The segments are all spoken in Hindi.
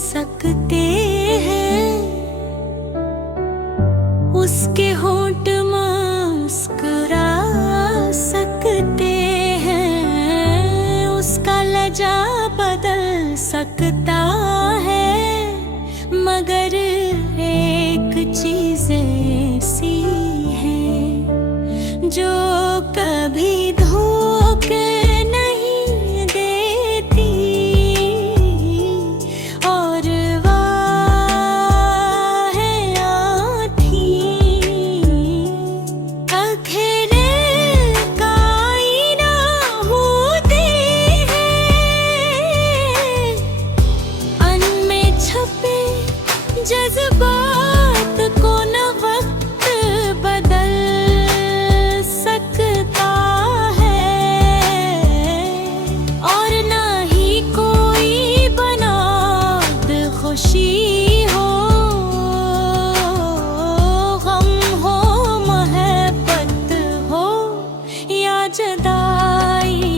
सकते हैं, उसके होंठ मुस्कुरा सकते हैं, उसका लहजा बदल सकता है, मगर एक चीज़ ऐसी है जो कभी धोखे नहीं देती, और वह है आँखें। अखेरे का आईना होते हैं, अनमें छपे जज्बात को न वक्त बदल सकता है, और न ही कोई बनावट खुशी हो, गम हो, मोहब्बत हो या जुदाई,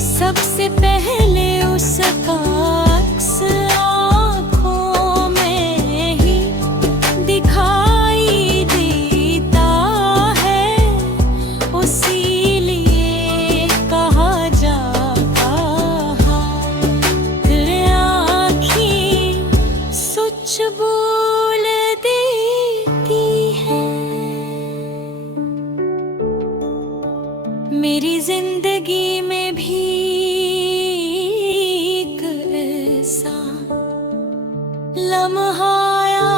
सबसे पहले उसका अक्स आँखों में ही दिखाई देता है, इसीलिए कहा जाता है आँखें सच बोल देती है। मेरी जिंदगी में भी एक ऐसा लम्हा आया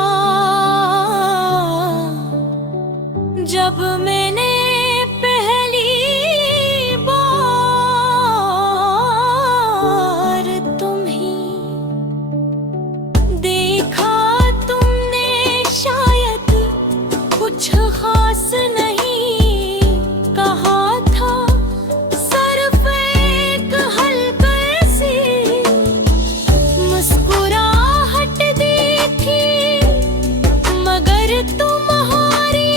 जब मैंने पहली बार तुम्हें देखा। तुमने शायद कुछ खास नहीं कहा था, सिर्फ एक हल्के सी मुस्कुराहट दी थी, मगर तुम्हारी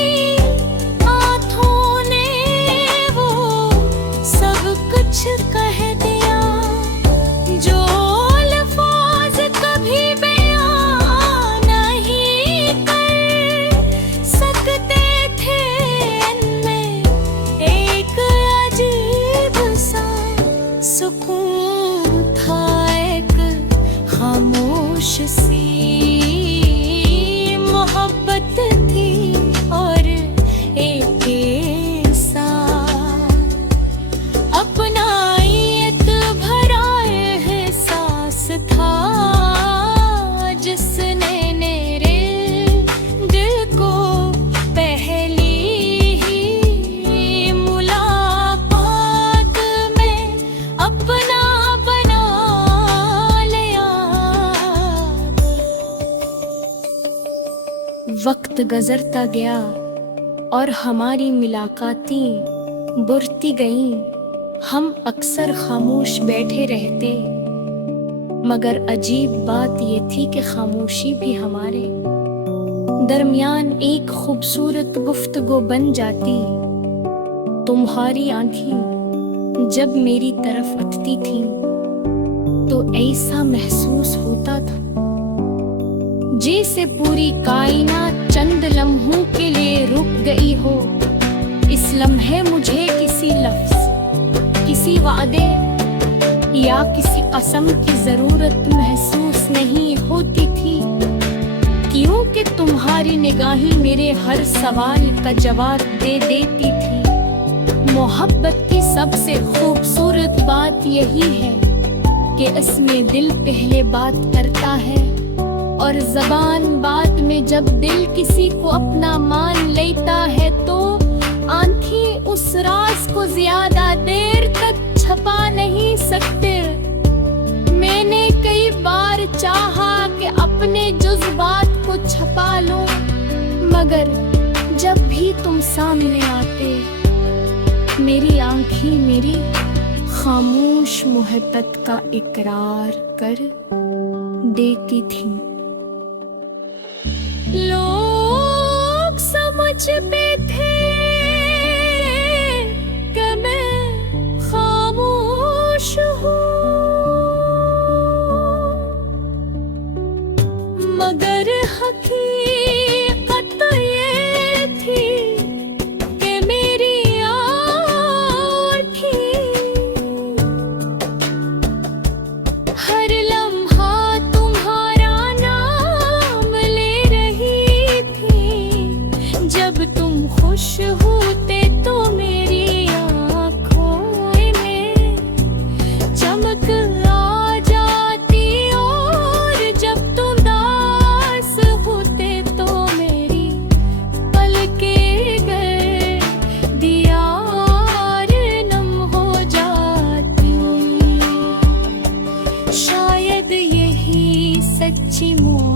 आँखों ने वो सब कुछ कह दिया, जो अल्फाज कभी बयां नहीं कर सकते थे। इनमें एक अजीब सा सुकून था, एक खामोश सी मोहब्बत थी, और एक ऐसा अपनायत भरा एहसास था, जिसने मेरे दिल को पहली ही मुलाकात में अपना बना लिया। वक्त गुजरता गया और हमारी मुलाकातें बुरती गईं, हम अक्सर खामोश बैठे रहते, मगर अजीब बात ये थी कि खामोशी भी हमारे दरमियान एक खूबसूरत गुफ्तगू बन जाती। तुम्हारी आंखें जब मेरी तरफ उठती थीं तो ऐसा महसूस होता था जैसे पूरी कायनात चंद लम्हों के लिए रुक गई हो। इस लम्हे मुझे किसी लफ्ज, किसी वादे या किसी कसम की जरूरत महसूस नहीं होती थी, क्योंकि तुम्हारी निगाहें मेरे हर सवाल का जवाब दे देती थी। मोहब्बत की सबसे खूबसूरत बात यही है कि इसमें दिल पहले बात करता है, और जबान बाद में। जब दिल किसी को अपना मान लेता है तो आंखें उस राज को ज्यादा देर तक छपा नहीं सकते। मैंने कई बार चाहा कि अपने जज्बात को छपा लूं, मगर जब भी तुम सामने आते, मेरी आंखें मेरी खामोश मोहब्बत का इकरार कर देती थीं। लोग समझते थे कि मैं खामोश हूँ, मगर हकीकत ये थी कि मेरी आँखें हर लम्हा तुम्हारा नाम ले रही थी। जब तुम खुश होते तो मेरी आँखों में चमक आ जाती, और जब तुम दास होते तो मेरी पलकें दीयार नम हो जाती। शायद यही सच्ची मोहब्बत